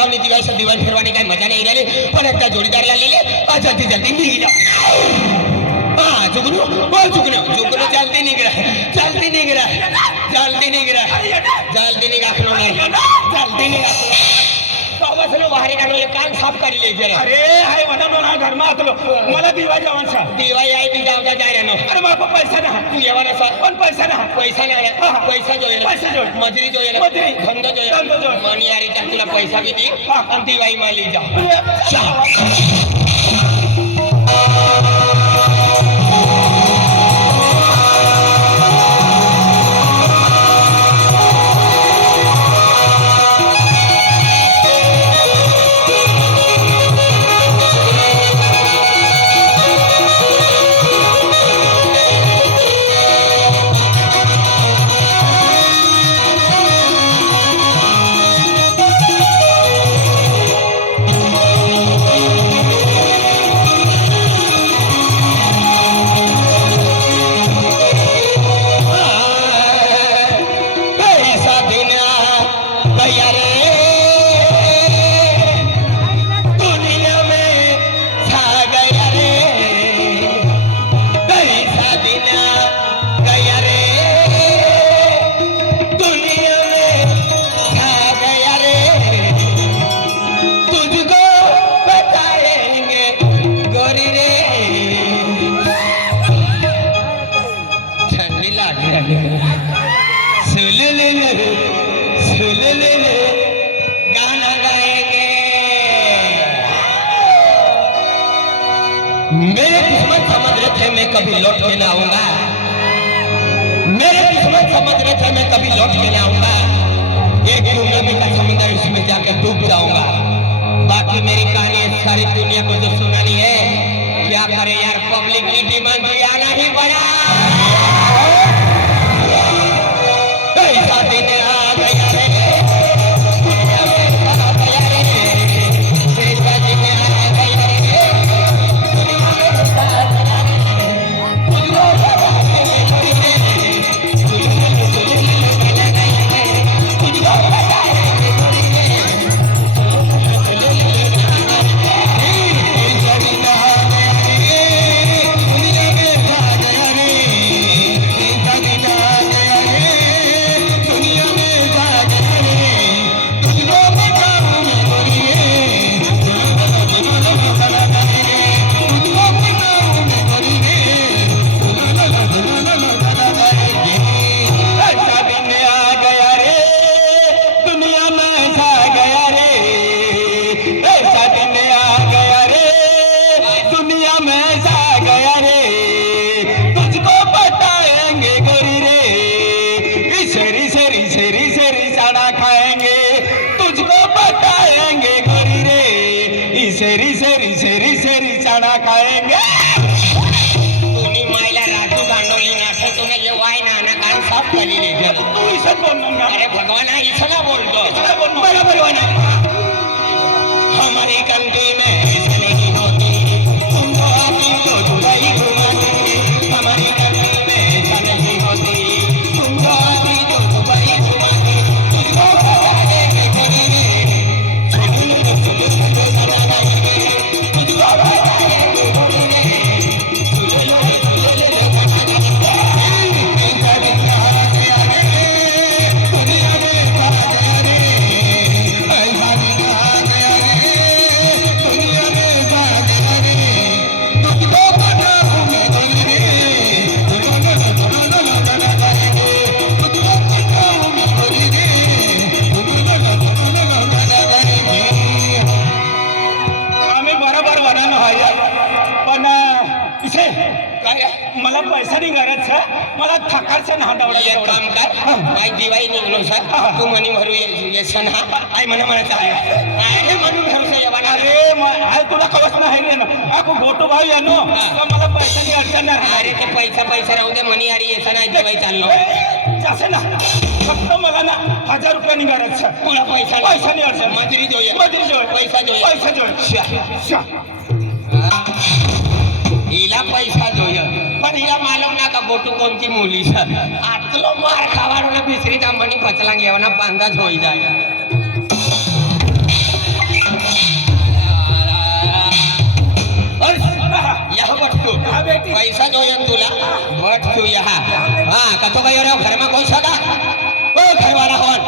गावनी दिवाळी फिरवानी काही मजा नाही राहिली पण एकदा जोडीदारला लिहिले जल्दी जल्दी निघी जा हाँ जुगनू जल्दी निघ रहा जल्दी निघ रहा जल्दी निघ खलो नाही जल्दी निघा बसलो बाहेर काढले कान साफ करी जरा अरे हाय म्हणा ना घरमा आतलो मला दिवाळी जावांचा दिवाळी आहे ती जाऊ जाय रे नो अरे बापा पैसा ना तू येवाना सा पण पैसा ना पैसा नाही पैसा जोयला मजुरी जोयला धंदा जोयला मनी यारी तुला पैसा बी दी आणि दिवाळी माली जा गाना गाएंगे मेरे किस्मत समझ रहे थे मैं कभी लौट के ना आऊंगा मेरे किस्मत समझ रहे थे मैं कभी लौट के ना आऊंगा एक नदी का समुद्र इसमें जाकर डूब जाऊंगा बाकी मेरी कहानी सारी दुनिया को जो सुनानी है क्या करे यार पब्लिक की डिमांड तो आना ही पड़ा ऐसा दिन आ गया रे दुनिया में आ गया रे ऐसा दिन आ गया रे दुनिया में आ गया रे तुझको बताने में छोड़ी रे तुझको बताने में छोड़ी रे शेरी शेरी शेरी शेरी चना खाएंगे तुम्ही मायला राजू गांडोली नाटक तूने जे वाय ना कान साफ करी ले तू इसत बोल ना अरे भगवान इसला बोलतो बराबर है ना हमारी गंदी में ऐसा नहीं होती तुम तो आती तो दुबई घुमाती हमारी गंदी में ऐसा नहीं होती तुम तो आती तो दुबई घुमाती तुझको बताने के कोई नहीं तुझको बताने के कोई नहीं मला पैसा नाही गरज मला थकारचं ना काम कर आई दिवाळी निघलो सर तू मनी भरू ये सण हा आई म्हणा म्हणत आहे अरे म्हणून भरू येवाना अरे आज तुला कळत नाही रे ना ako गोटो भाऊ येनो तर मला पैशाची अडचण नाही अरे ते पैसा राहू दे मनी अरे येसा नाही दिवाळी चाललो जासे ना फक्त मला ना 1000 रुपयानी गरज तुला पैसानी अडचण मजुरी जोय पैसा जोय हिला पैसा जोय पण हिला मालूम ना का गोटू कोणती मुली सर आतलो मार खावार बिसरी दामणी पचला घेवना पांदा होई जाय पैसा જોઈએ तुला बट तू यहाँ हाँ कतो का यो घर में कोई सगा ओ घर वाला होन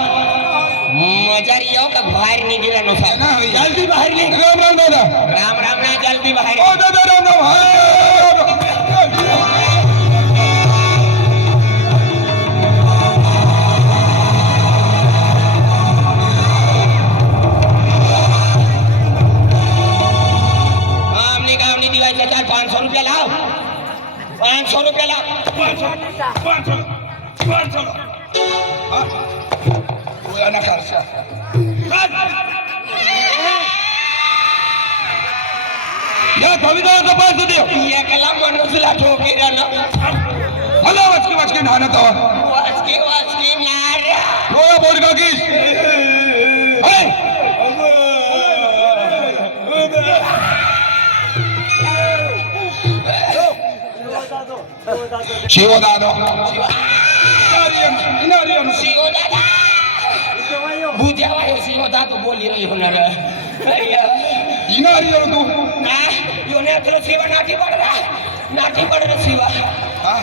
मजार यो का बाहर नहीं गिरा नो सा जल्दी बाहर नहीं राम राम दादा राम राम ना जल्दी बाहर ओ दादा राम राम हमने काम नहीं दिया चाचा 500 रुपया लाओ 500 रुपया लाओ 500 हाँ वो आना खर्चा या कविता का पास दे ये कला मनुष्य ला ठोके रहना हला वच के नहाना तो वाच के नारा रोया बोल का की अरे शिव दादा इनारियम शिव दादा बुझावा है शिव दादा तो बोली रही हो ना इनारियम तू यो ने तो शिवा नाटी पड़ रहा शिवा हाँ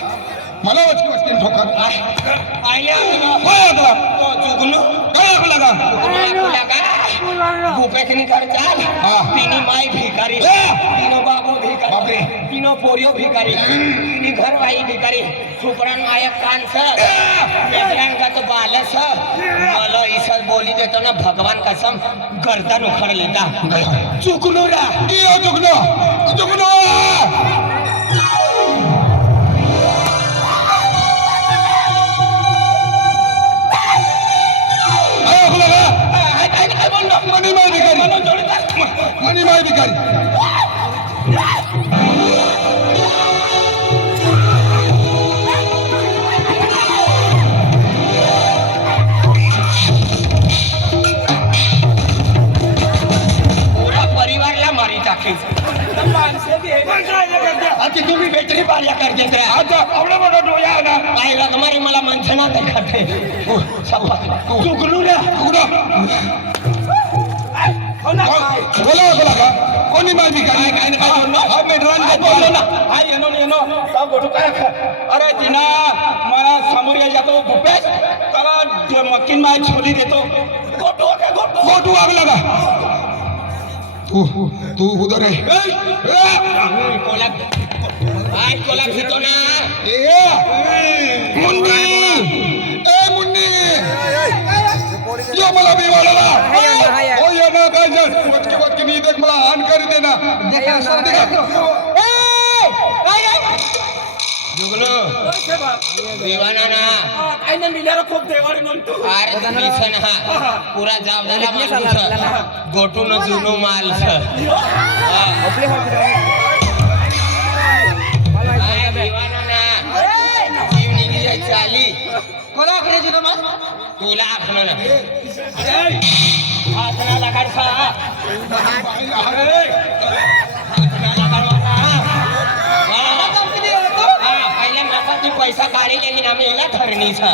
मला वच के ठोकर आया होया तो जुगनू काय को लगा लगा भूपे के निकर चाल हाँ। तीनी माई भिखारी तीनों बाबू भिखारी बाप रे। तीनों पोरियो भिखारी तीनी घर वाई भिखारी सुपरन माया कान से बेगरान का तो बालस मला ईश्वर बोली देतो ना भगवान कसम गर्दन उखड़ लेता चुकलो रा ये जुगनो जुगनो आया को लगा काय बोल मनी माई भिखारी मनी माई भिखारी पूरा परिवारला मारी टाकेल आता तुम्ही बेटरी पार्या करते आता आवडा मोठा डोया ना काय लगमारी मला मंथना देखते चुकलो रा जुगनो बोला को लगा कोणी माई भिखारी काय काय हा मेट्रान का बोलो ना येनो का गोठू काय अरे तिना मला समोर या जातो भूपेश त्याला मक्कीन माय छोडी देतो गोटू आग लगा तू उधर है कोला फितो ना मुन्नी ए मुन्नी यो मला भी वाला ओ ये ना काय जर वटकी वटकी नी देख मला हान कर देना देखा सर देखा जुगलो देवाना ना काय ना मिल्याला खूप देवाडी म्हणतो अरे मिशन हा पुरा जबाबदारा माणूस गोटू न जुनो माल देवाना ना जीव निघी जायची आली कोणा करे जुनो माल तुला आखलं ना आखला लगाडसा पहिल्या मापाची पैसा काढी गेली ना मी याला धरणीचा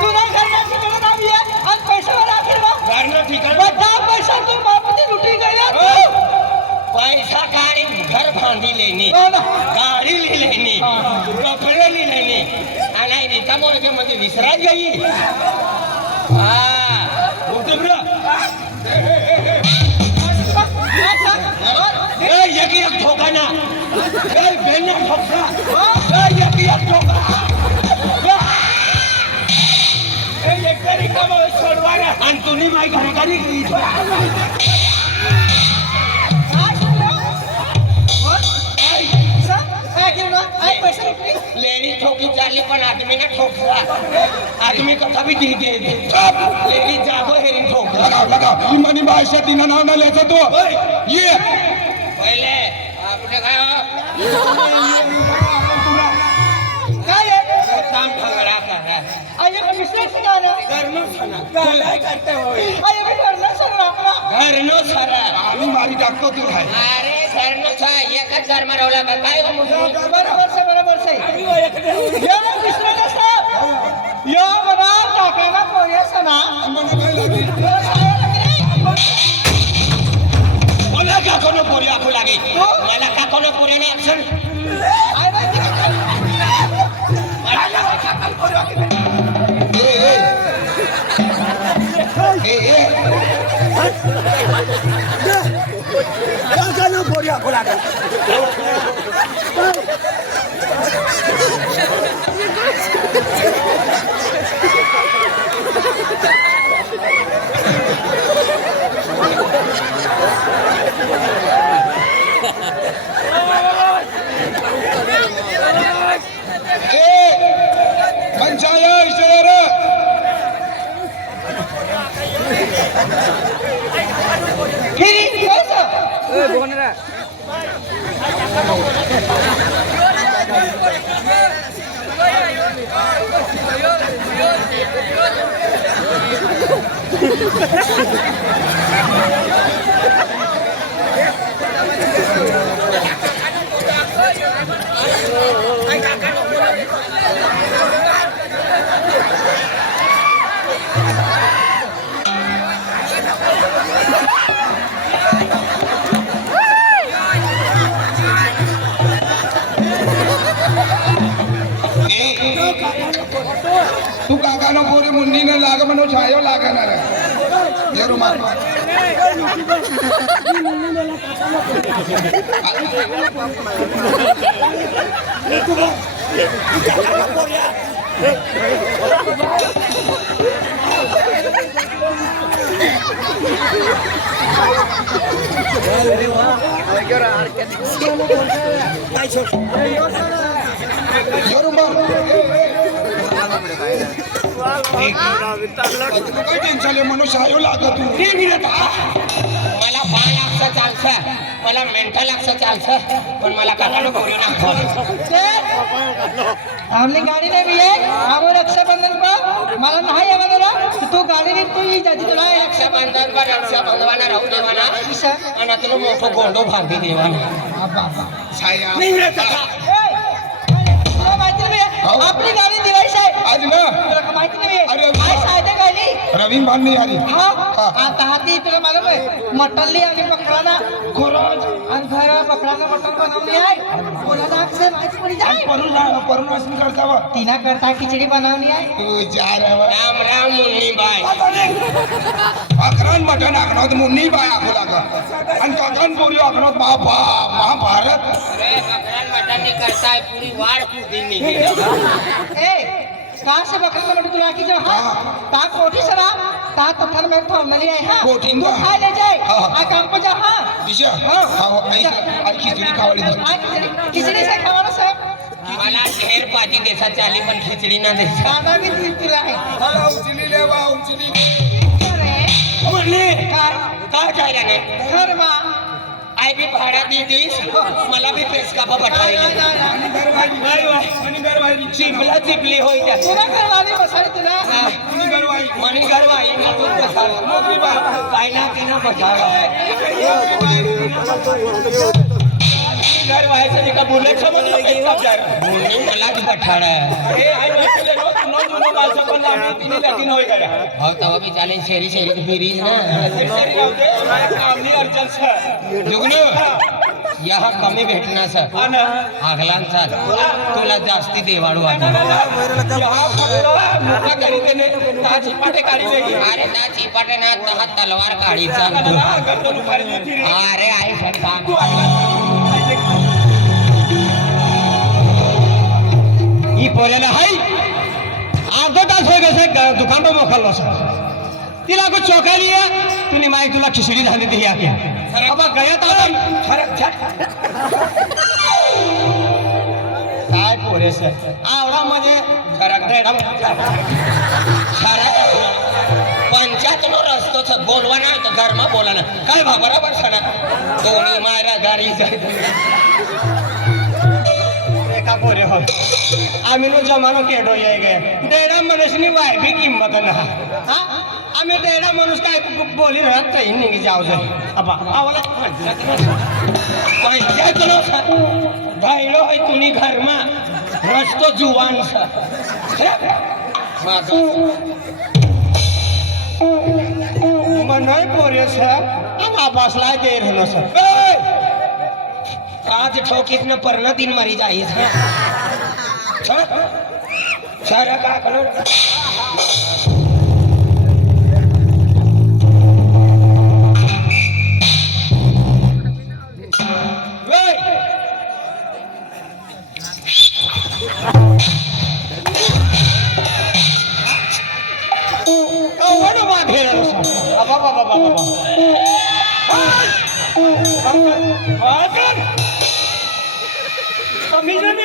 तू नाही घरण्याची म्हणून आम्ही आणि पैसा मला आखिर मग घरनं ठिकाण બધા पैसा तू बापती लुटी गया पैसा काढी घर बांधी लेनी हो ना. गाडी ली लेनी कपडे ली लेनी आणि रिका मोरगे मध्ये विसरात गई एक ठोका ना बेन ठोका एक ठोका आणि तुम्ही माई घरी पैसा लुटली लेडी ठोकी चालली पण आदमी ना ठोकला आदमी कथा भी दी दे लेडी जागो हेरिंग ठोकला लगा मनी बाई से तीन नाव ना लेता तो ये पहिले आपले काय काय आहे काम ठगडा करा आये का मिस्टर सिंगारा घरनो सना काय करते होय आये मी करना सर आपला घरनो सरा आम्ही मारी टाकतो तू आहे अरे घरनो सा एकच घर मारवला का काय हो मुलगी बरोबर से यो मिस्टर का साहब यो बना टाकाना कोरिया सना मला काय लागेल मला का कोण पोरी आखू लागे मला का कोण पोरीने ऍक्शन पंचाया इशारा तू काका नो पोरी मुन्नी ने लाग मनो छायो लागणार ये रुमाल काय टेन्शन मनुष्य आयो लागत मला बाळ लागतं चालतं मला मेंटल लागतं चालतं पण मला काकाला पोरी ना हमने गाड़ी नहीं भी है हम रक्षाबंधन पर मला नहीं है ना तू गाड़ी में तू ही जाती तुला रक्षाबंधन पर रक्षा बंधवाना राहू देवाना आणि तुला मोठं गोंडो भागी देवाना छाया माहिती नाही आपली गाडी दिवाळी आहे आज ना तुला माहिती नाही अरे काय सायदा गाडी रवीन भान नाही आली हा आता हाती तुला मालूम आहे मटनली आणि बकराला खरोज आणि घरा बकराला मटन बनवली आहे कोणाला अक्षर माहिती पडी जाय परून असं करता वा तिना करता खिचडी बनवली आहे तू जा रे वा राम राम मुन्नी बाय अकरान मटन आखनोत मुन्नी बाय आखू लागा आणि काकान पोरी आखनोत बापा महाभारत अरे बकरान मटन नहीं करता है पूरी वार कुदी नहीं ए कहाँ से बकरा का मटन तुला की जो हाँ ता कोठी सरा ता तथन में तो नली है हाँ कोठी तू खा ले जाए आ काम को जा हाँ दिशा खाओ आई खिचडी खावाली दी खिचडी से खावाना सब मला ढेर पाती देसा चाली पण खिचडी ना देसा खाना भी दी तुला है उचली ले वा उचली अरे मुन्नी काय काय काय रे घर मा आई भी भाड़ा दी दीस मला भी पेस का बटाई चिपला चिपली होई जा तुला घर वाली बसारी तुला मनी घरवाई ना तू बसा काय ना किना बचा घर वायचं का बुलेट समज मुन्नी मला भी बठाड़ा अरे आई बसले नो नो बाल सब ना तिने लेकिन होई गया हां तवा भी चाले शेरी शेरी फिरीज ना शेरी होते काम नहीं अर्जन से जुगनू यहाँ कमी भेटणार सर आगलांचा तुला जास्ती देवाडू आता अरे ना चिपाटे ना तहा तलवार काढीचा अरे आई संतान ही पोऱ्याला हाय अर्धा तास होय गसे दुकान पर मोकललो सर तिला को चौका लिया तूने माई तुला खिचडी झाली ती आके अब गया था काय पोरे सर आवडा मध्ये पंचायतनो रस्तो छ बोलवा ना तो घरमा बोला ना काय भा बराबर सना दोन्ही मारा गाडी जाय का पोरे हो आम्ही नो जमानो केडो ये गए डेरा मनुष्यनी वाय भी किंमत ना हा आम्ही डेरा मनुष्य काय बोली राहत नाही निघी जाऊ जाय अबा आवला पंचायतनो भाईलो है तुनी घरमा रस्तो जुवान सा मनाई पोरे सर आम आपासला दे रहलो सर आज ठोकीस न परण दिन मरी जाईस सारा का करो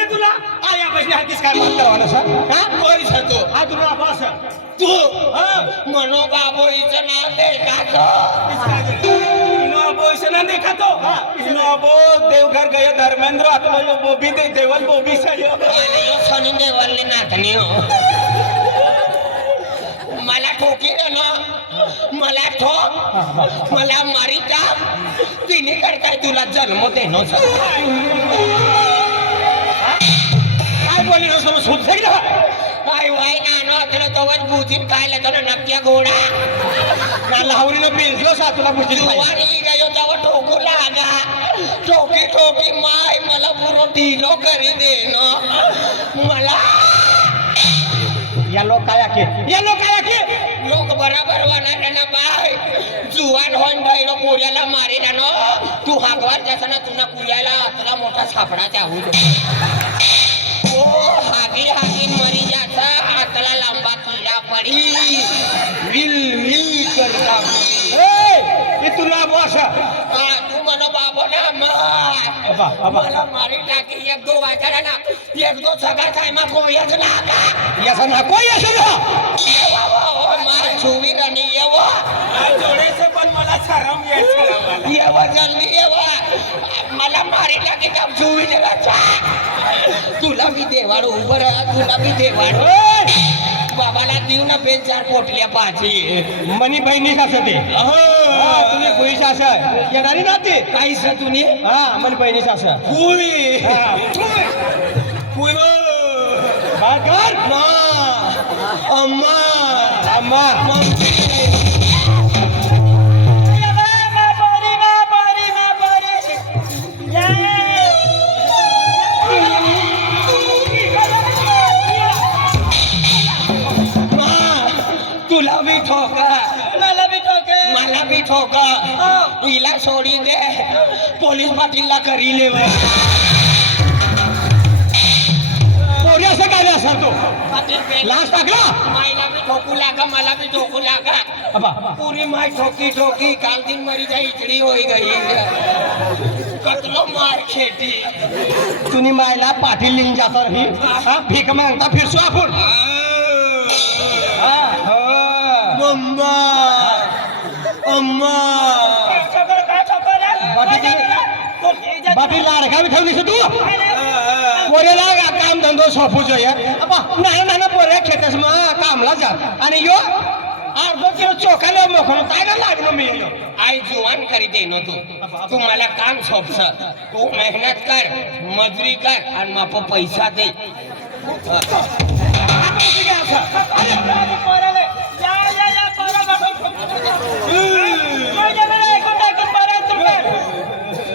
तुला आया बसल्या हत्तीस काय मात करवाना सर हा कोई सतो हा तुला बस तू मनो बाबोईचं नाव दे का ना देखा तो बो देवघर गयो धर्मेंद्र आता बोबी दे देवल बोबी सयो आणि यो सनी देवालने नातनी हो मला ठोकी ना मला ठोक मला मारी टाक तिने करताय तुला जन्म देणं काय बोलली ना समज होत सगळं काय वाय ना नो तुला तोवर बुजीन खायला तर नक्की घोडा ना लावणीनं पेंजलो सा तुला बुद्धी जुवानी गयो तव ठोकू लागा ठोकी ठोकी माय मला पुरो ढिलो करी दे ना मला या लोक काय लोक बरोबर वाणार ना बाय जुवान होऊन बाईला पोऱ्याला मारेला ना तू हागवार जसा ना तुला कुयाला तुला मोठा सापडाचा होऊ ओ हागी हागी मरी जाता आतला लांबा तुला पडी विल विल करता ए तुला बॉस तू म्हणा बाबा ना मला मारी टाकी एक दो वाजला ना एक दो सगळा टाइमा कोयच ना याचा ना कोई असेल मार छुवी राणी येवा जोडेसे पण मला शरम यायचं येवा जल्दी येवा मला मारी टाकी काम छुवी ने तुला मी देवाड उभं राहा तुला मी देवाड बाबाला देऊ ना बेन चार पोटल्या पाठी मनी बहिणी कसं ते तुम्ही पैसे असं येणारी ना ते काहीच तुम्ही हा मनी बहिणीच असं कर अम्मा अम्मा तुला भी ठोका मला भी ठोका हिला सोडी दे पोलीस पाटीलला करी ले पोरी असं काय असा तो लास्ट टाकला मायला भी ठोकू लागा मला भी ठोकू लागा पूरी माय ठोकी ठोकी काल दिन मरी जाई इचड़ी होई गई कतलो मार खेती तुम्ही मायला पाटील लिंग जातो ही भीक मागता फिरसो आपण अम्मा अम्मा बाटी लाडका बी ठेवलीस तू पोरेला काम धंदो सोपूच नाही ना पोऱ्या खेतस मग कामला जात आणि यो अर्धा किलो चोखाला मोखलो काय ना लागलो मी आई जुवान करी दे न तू मला काम सोपस तू मेहनत कर मजुरी कर आणि माप पैसा दे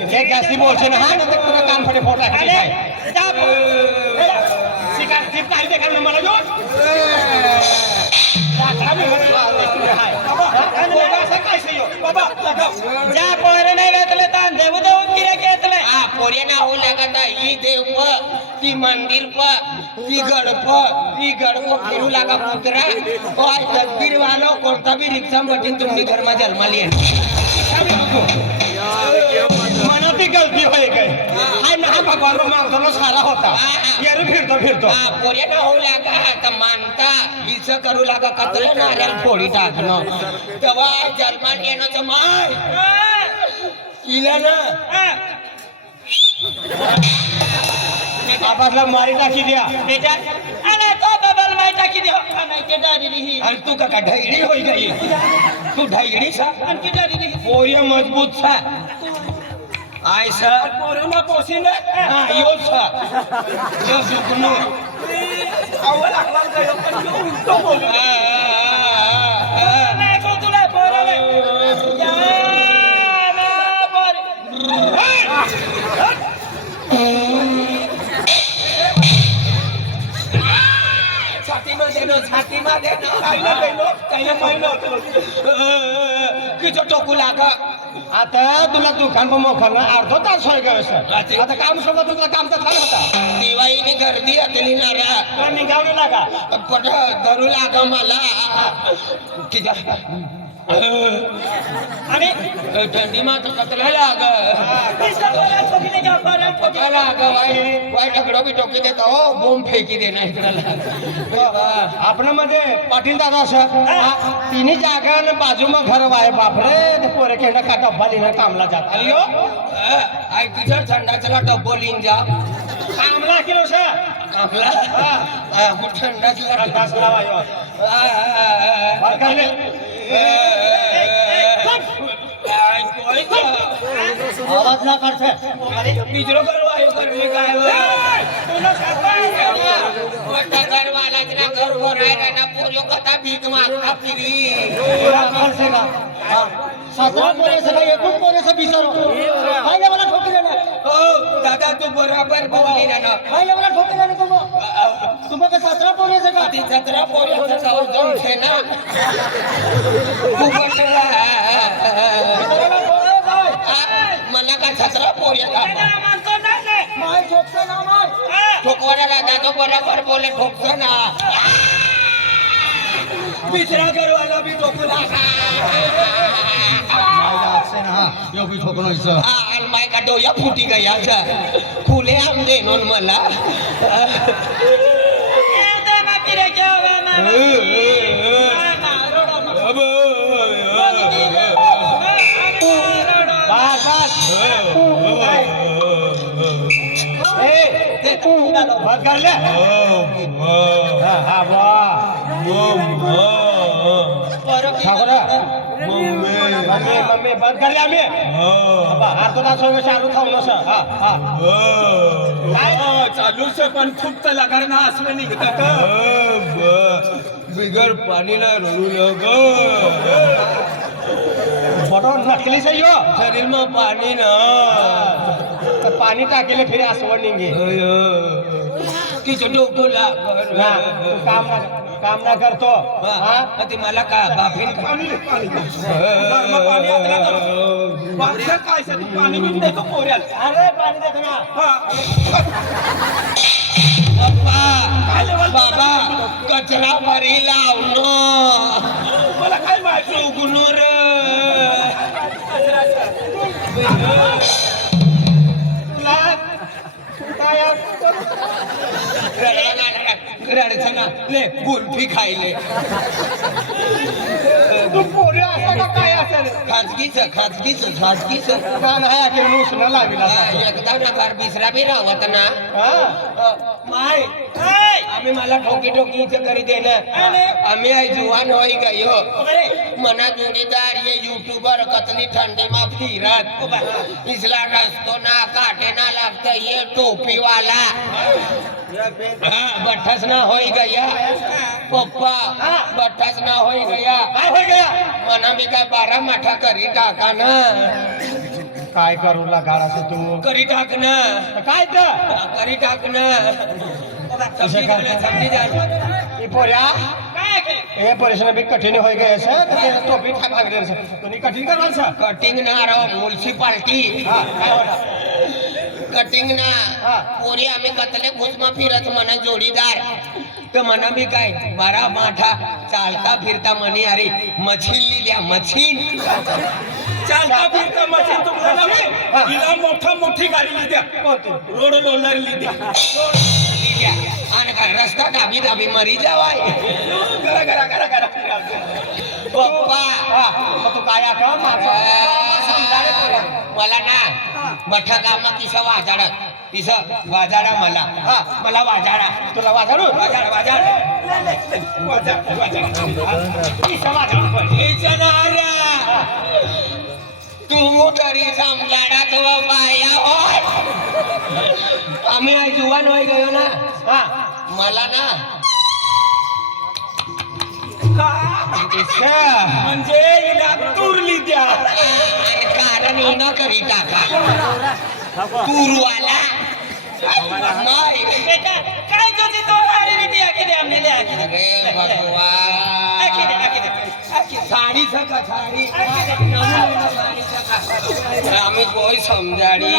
हे जास्ती बोलचे ना हा नंतर तुला काम फटे फोटा काही देखा ना मला जो ज्या पोरे नाही घेतले तर देऊ देऊ किरे घेतले पोऱ्या ना होऊ लागत ही देव ती मंदिर ती गडप फिरू लागा पुत्रा तकदीर वालो कोणता भी रिक्षा मटीन तुम्ही घरमा जन्माली मनाती गलती होय काय हाय ना भगवान मागतो सारा होता यार फिरतो पोऱ्या ना होऊ लागा तर मानता हिच करू लागा कतल नाऱ्याल फोडी टाकणं तेव्हा जन्मात येणं माय हिला ना आपासला मारी टाकी द्या अरे तो बबल माय टाकी द्या आणि तू का ढैरी होई गई तू ढैरी सा आणखी डायरी पोऱ्या मजबूत सा आय सर पोरना पोसीन यो सा यो सुकनो अव्वल अखबार गयो पण तो बोल नाही को तुला पोरले या ना पोर देनो छाती मा देनो काही किती टोकू लागा आता तुला दुकान पण मोखर अर्धो तास होय गं सर आता काम सोबत तुझं काम तर झालं होता दिवाळीने गर्दी असली नारा निघावलं लागा पण धरू लागा मला किती आणि थंडी मात्र कतला लाग वाय ढगडो बी टोकी देता हो बोंब फेकी दे नाही इकडला आपण मध्ये पाटील दादा असं तिन्ही जागा आणि बाजू मग घर आहे बापरे ते पोरे खेळणं का डब्बा लिहिणं कामला जात अयो आई तुझं थंडाचला डब्बो लिन जा कामला केलो सर कामला थंडाचला तास लावायो आवाज ना काढते पिजरो करवायो करणे काय घरवालाच ना घर भरायला ना पोलो कथा भीक मागता फिरी करते का 17 पोरेचं नाही एकूण पोरेचं बिचारो काय मला ठोकी देणार हो दादा तू बरोबर बोलली ना काय मला ठोकी देणार तुम्हाला 17 पोरेचं का ती 17 पोऱ्याचं जाऊ जाऊन छे ना मला का 17 पोऱ्या माय ठोकचं ना माय ठोकवायला दादा तो बरोबर बोले ठोकतो ना पिछड़ा घरवाला भी ठोकू लागा यो भी ठोकनो अलमाई का डोया फूटी गया था खुले हम दे नोन मला बंद कर आम्ही अर्धा तास होय चालू थांबलो सर चालू से पण खूप तर लागार ना असलं निघतात बिगर पाणी ना रडू नको फोटो नकली से यो शरीर में पाणी ना पाणी टाकेले फिर आसवड निघे किती डोकं लाग ना तू काम ना करतो ते मला का बाफीन पाणी पाणी बिन देतो पोऱ्याला अरे पाणी देतो ना बाबा कचरा भरी लावणं मला काय माहिती उगुनूर रडचना ले गुल्फी खायले तू पोरी असं का काय असेल खाजगीच का नाही अखेर मुसणं लाविला एकदा ना बार बिसरा बी राहत ना हा माय आम्ही मला ठोकी इथं करी दे ना आम्ही आई जुवान होई गयो मना जोडीदार ये यूट्यूबर कतली ठंडी में फिरत इसला रस्तो ना काटे ना लगता ये टोपी वाला बठस ना होई गया पप्पा बठस ना होई गया काय होय गया मना मी काय 12 माठा करी टाका ना काय करू लागाडा से तू करी टाक ना काय तर करी टाक ना समझी जा ई पोऱ्या ए परेशान भी कठिन होय गए सर टोपी था भाग रे सर तुम्ही कठिन करवाल सर कटिंग ना रो म्युनिसिपालिटी हा काय होता कटिंग ना पोरी आम्ही कतले भुजमा फिरत म्हणा जोडीदार तर म्हणा मी काय 12 माठा चालता फिरता म्हणे अरे मशीन लिहिल्या मशीन चालता फिरता मशीन तुम्हाला हिला मोठी गाडी लिहिल्या रोड रोलर लिहिल्या आणि काय रस्ता दाबी मरी जावाय करा पप्पा तू काय का मला ना मठा कामात तिसं वाजाडा मला वाजाडा तुला वाजाडू तू तरी समजाडा तो बाया आम्ही आज जुवान होई गयो ना मला ना म्हणजे तुरली द्या कारण हिनं करी टाका तूरवाला बेटा काय तुझी तो आखी दे आमने ले आखी दे अरे भगवान आखी दे आखी दे आखी दे साड़ी सका साड़ी आखी दे साड़ी सका आम्ही कोई समजाडी